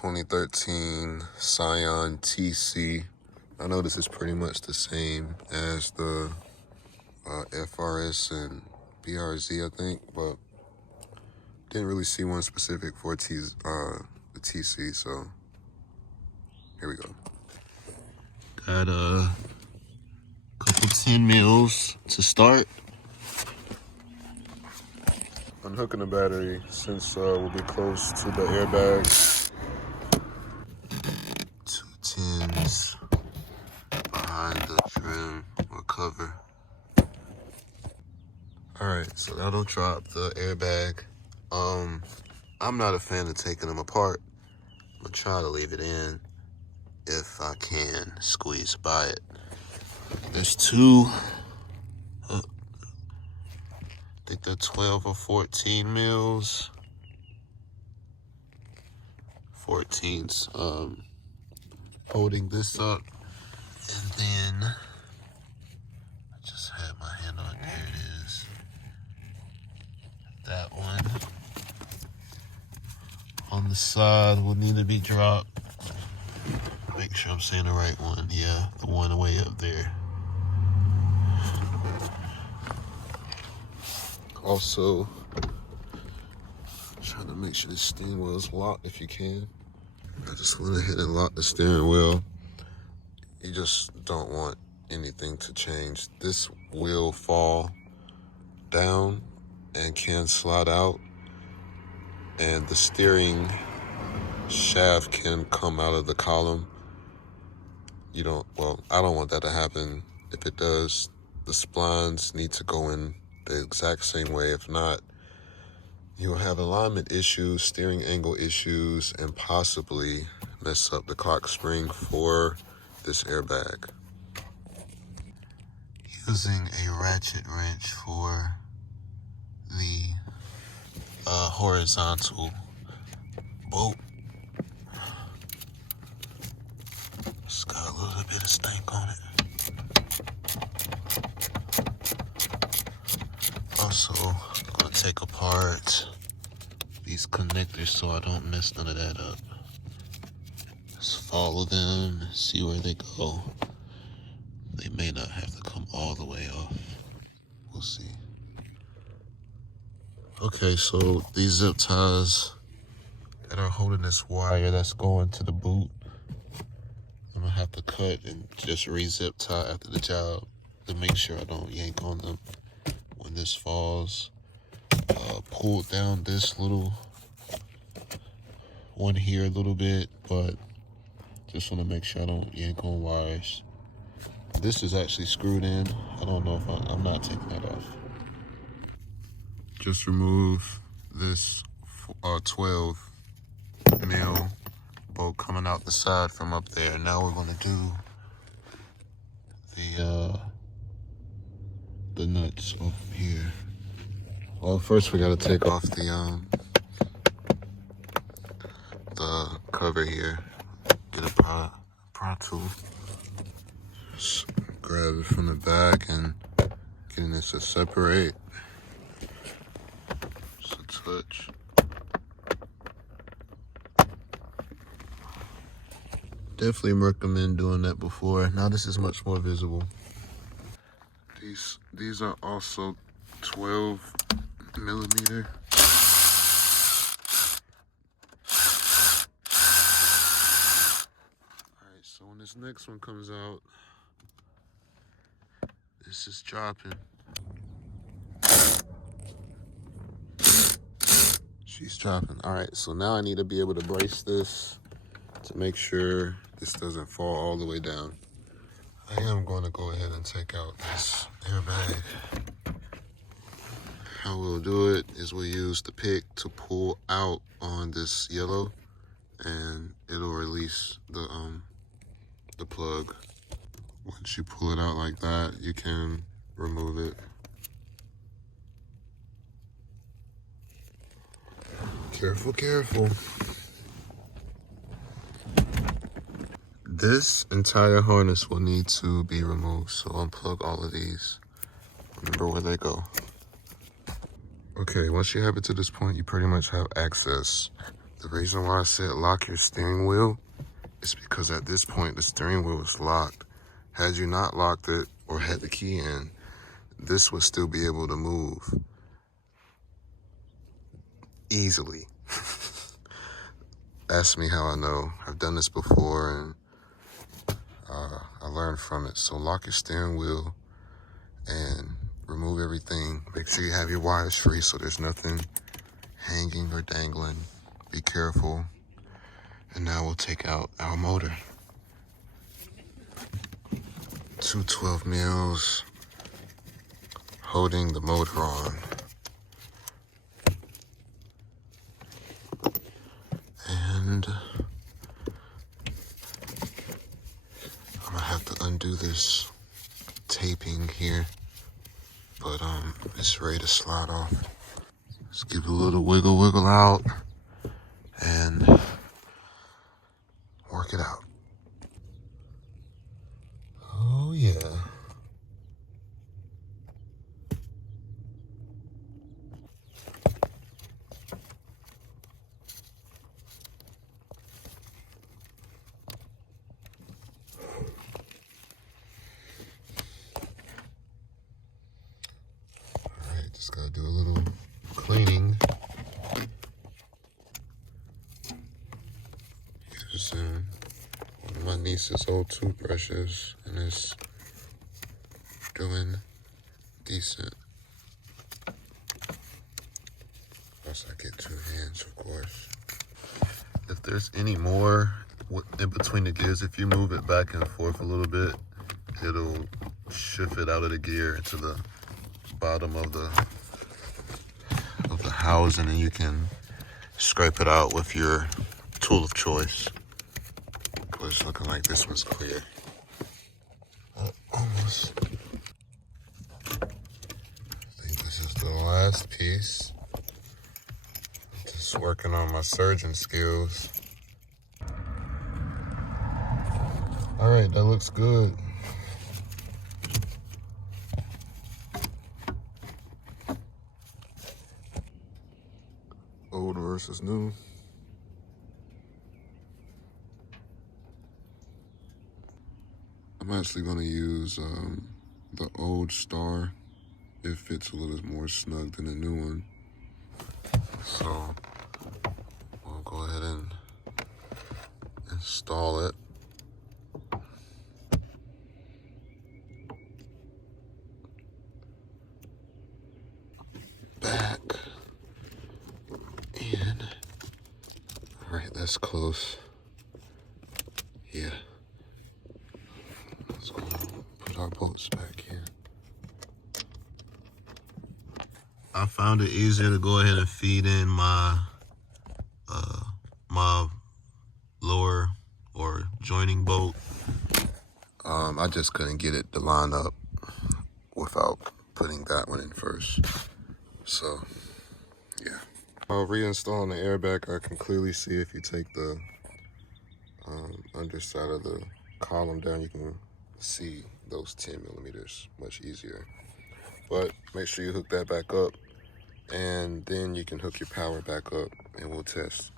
2013 Scion TC. I know this is pretty much the same as the FRS and BRZ, I think, but didn't really see one specific for the TC, so here we go. Got a couple 10 mils to start. Unhooking the battery since we'll be close to the airbag. 2 10s behind the trim or cover. Alright, so that'll drop the airbag. I'm not a fan of taking them apart. I'm gonna try to leave it in if I can squeeze by it. There's two, I think they're 12 or 14 mils. 14's holding this up, and then I just had my hand on, there it is. That one on the side will need to be dropped. Make sure I'm saying the right one. Yeah, the one way up there. Also, trying to make sure the steering wheel is locked if you can. I just went ahead and locked the steering wheel. You just don't want anything to change. This will fall down and can slide out, and the steering shaft can come out of the column. I don't want that to happen. If it does, the splines need to go in the exact same way. If not, you'll have alignment issues, steering angle issues, and possibly mess up the clock spring for this airbag. Using a ratchet wrench for the horizontal bolt. It's got a little bit of stank on it. Also, I'm gonna take apart these connectors so I don't mess none of that up. Just follow them, see where they go. They may not have to come all the way off. We'll see. Okay, so these zip ties that are holding this wire that's going to the boot, I'm gonna have to cut and just re-zip tie after the job to make sure I don't yank on them when this falls. Pulled down this little one here a little bit, but just want to make sure I don't yank on wires. This is actually screwed in. I don't know if I'm not taking that off. Just remove this 12 mil bolt coming out the side from up there. Now we're gonna do the nuts over here. Well, first we gotta take off the cover here. Get a pry tool. Just grab it from the back and getting this to separate. Just a touch. Definitely recommend doing that before. Now this is much more visible. These are also 12 millimeter. Alright, so when this next one comes out, this is dropping. She's dropping. Alright, so now I need to be able to brace this to make sure this doesn't fall all the way down. I am going to go ahead and take out this airbag. How we'll do it is we'll use the pick to pull out on this yellow, and it'll release the plug. Once you pull it out like that, you can remove it. Careful, careful. This entire harness will need to be removed, so unplug all of these. Remember where they go. Okay, once you have it to this point, you pretty much have access The reason why I said lock your steering wheel is because at this point the steering wheel is locked. Had you not locked it or had the key in, this would still be able to move easily. Ask me how I know. I've done this before and I learned from it. So lock your steering wheel and remove everything. Make sure you have your wires free so there's nothing hanging or dangling. Be careful. And now we'll take out our motor. 2 12 mils holding the motor on. And I'm gonna have to undo this taping here, but it's ready to slide off. Let's give it a little wiggle out and work it out. Oh yeah. Alright, just gotta do a little cleaning. Using one of my niece's old toothbrushes, and it's doing decent. Once I get 2 hands, of course. If there's any more in between the gears, if you move it back and forth a little bit, it'll shift it out of the gear into the bottom of the housing, and you can scrape it out with your tool of choice. But it's looking like this one's clear. Almost. I think this is the last piece. Just working on my surgeon skills. All right, that looks good. Old versus new. I'm actually gonna use the old Star. It fits a little more snug than the new one. So we'll go ahead and install it. Back in. All right, that's close. Yeah. Let's go put our bolts back here. I found it easier to go ahead and feed in my my lower or joining bolt. I just couldn't get it to line up without putting that one in first. So, yeah. While reinstalling the airbag, I can clearly see if you take the underside of the column down, you can see those 10 millimeters much easier. But make sure you hook that back up, and then you can hook your power back up and we'll test.